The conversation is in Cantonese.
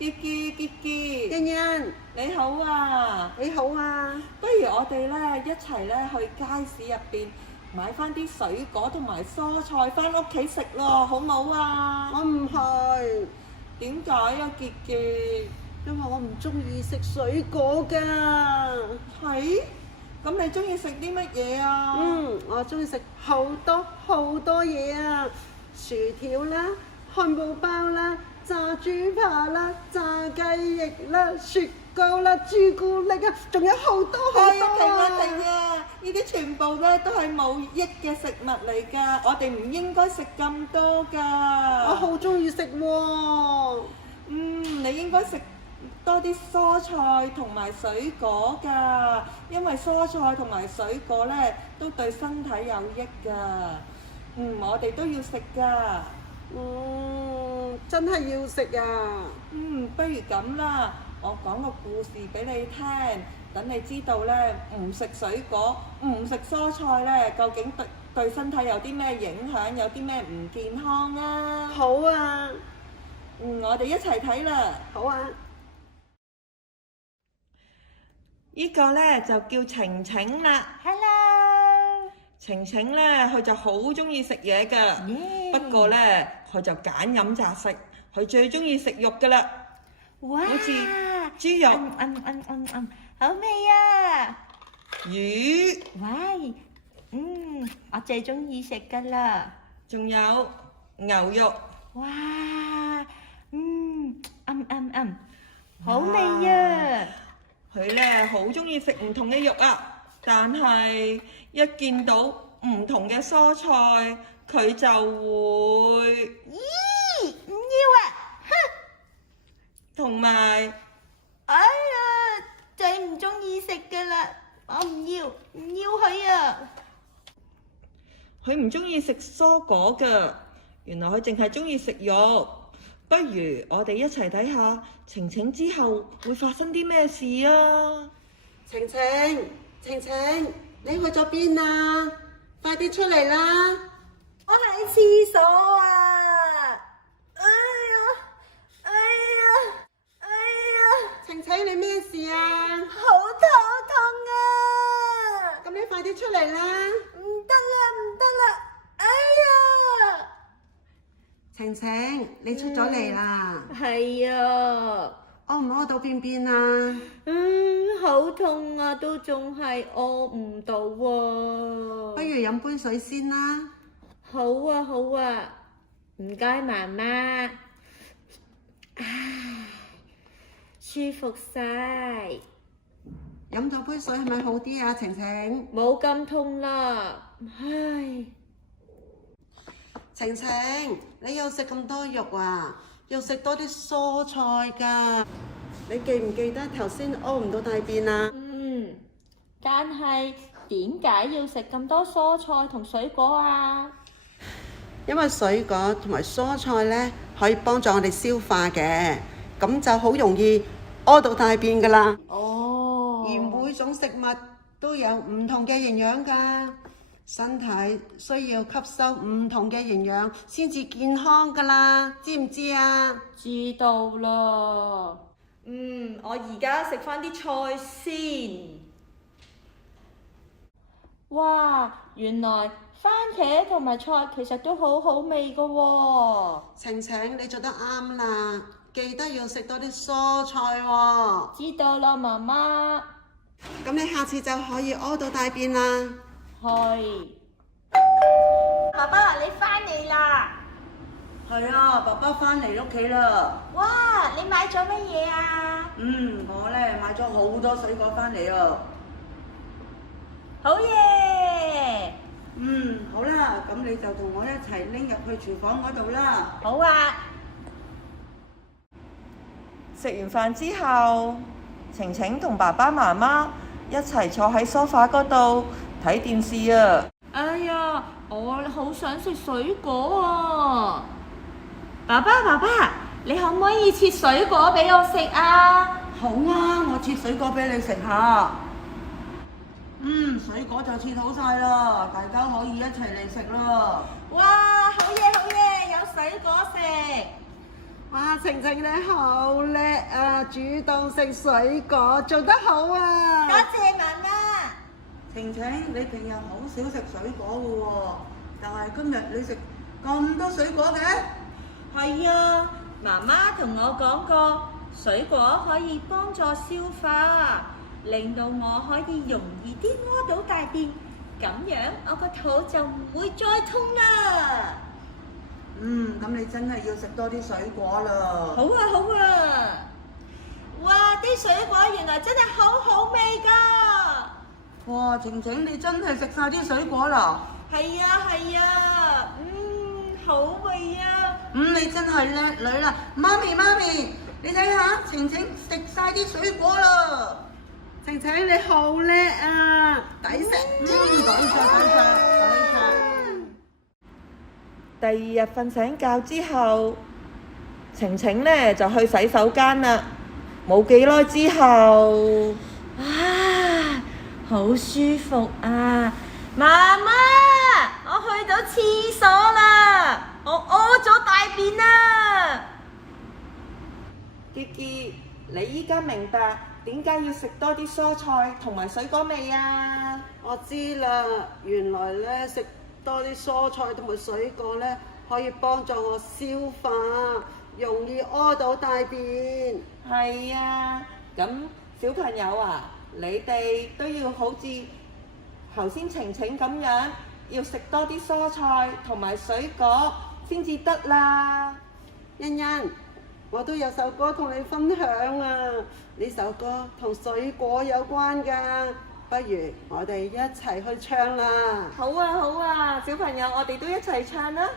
傑傑傑傑，欣欣，你好啊！你好啊！不如我哋咧一齊咧去街市入邊買翻啲水果同埋蔬菜翻屋企食咯，好唔好啊？我唔去，點解啊，傑傑？因為我唔中意食水果㗎。係？咁你中意食啲乜嘢啊？我中意食好多好多嘢啊！薯條啦，漢堡包啦，炸豬扒啦，炸雞翼啦，雪糕啦，朱古力啊，仲有好多好係啊，多停啊停啊！呢啲全部咧都係冇益嘅食物嚟㗎，我哋唔應該食咁多㗎。我好中意食喎。你應該食多啲蔬菜同埋水果㗎，因為蔬菜同埋水果咧都對身體有益㗎。我哋都要食㗎。真係要食啊！不如咁啦，我講個故事俾你聽，等你知道咧，唔食水果、唔食蔬菜咧，究竟對身體有啲咩影響，有啲咩唔健康啊？好啊，我哋一齊睇啦。好啊。呢個咧就叫晴晴啦。Hello，晴晴咧，佢就好中意食嘢㗎。不過咧，佢就揀飲擇食，佢最中意食肉㗎啦。哇！好似豬肉、好味啊！魚，喂，我最中意食㗎啦。仲有牛肉。哇，好味啊！佢咧好中意食唔同嘅肉啊，但係一見到唔同嘅蔬菜，佢就會唔要啊！哼！同埋哎呀，最唔中意食㗎啦，我唔要佢啊！佢唔中意食蔬果㗎，原來佢淨係中意食肉。不如我哋一齊睇下晴晴之後會發生啲咩事啊！晴晴，你去咗邊啊？快啲出嚟啦！我喺廁所啊！哎呀！晴晴，你咩事啊？好頭痛啊！咁你快啲出嚟啦！唔得啦！哎呀！晴晴，你出咗嚟啦？係啊，屙唔屙到便便啊？好痛啊，都仲係屙唔到喎。不如飲杯水先啦。好啊，唔該媽媽。舒服晒，飲咗杯水係咪好啲啊？晴晴，冇咁痛啦。唉，晴晴，你又食咁多肉啊？要食多啲蔬菜㗎。你記唔記得頭先屙唔到大便啊？但係點解要食咁多蔬菜同水果啊？因為水果同埋蔬菜呢，可以幫助我哋消化嘅，咁就好容易屙到大便㗎啦。哦，而每種食物都有唔同嘅營養㗎，身體需要吸收唔同嘅營養先至健康㗎啦，知唔知啊？知道啦。我而家食返啲菜先。哇，原來番茄同埋菜其實都好好味㗎喎。晴晴，你做得啱啦，記得要食多啲蔬菜喎。知道啦，媽媽。咁你下次就可以屙到大便啦。係。爸爸，你返嚟啦！係啊，爸爸返嚟屋企啦。哇，你買咗乜嘢啊？我咧買咗好多水果返嚟啊。好嘢！好啦，咁你就同我一齊拎入去廚房嗰度啦。好啊！食完飯之後，晴晴同爸爸媽媽一齊坐喺梳化嗰度睇電視啊！哎呀，我好想食水果啊！爸爸，你可唔可以切水果俾我食啊？好啊，我切水果俾你食下。水果就切好晒啦，大家可以一齊嚟食啦。哇，好嘢，有水果食！哇！晴晴你好叻啊，主動食水果，做得好啊！多謝媽媽。晴晴，你平日好少食水果嘅喎，但係今日你食咁多水果嘅？係啊，媽媽同我講過，水果可以幫助消化，令到我可以容易啲屙到大便，咁樣我個肚就唔會再痛啦。咁你真係要食多啲水果啦。好啊好啊！哇，啲水果原來真係好好味㗎！哇，晴晴你真係食晒啲水果啦。係啊係啊，好味啊！你真係叻女啦！媽咪，你睇下晴晴食晒啲水果啦。晴晴你好叻啊，抵食！講晒。第二日瞓醒覺之後，晴晴呢就去洗手間啦。冇幾耐之後，哇，好舒服啊！媽媽，我去到廁所啦，我屙咗大便啦。傑傑，你依家明白點解要食多啲蔬菜同埋水果未啊？我知啦，原來咧食多啲蔬菜同埋水果咧，可以幫助我消化，容易屙到大便。係啊，咁小朋友啊，你哋都要好似頭先晴晴咁樣，要食多啲蔬菜同埋水果先至得啦。欣欣，我都有首歌同你分享啊！呢首歌同水果有關㗎，不如我哋一齊去唱啦！好啊，小朋友，我哋都一齊唱啦！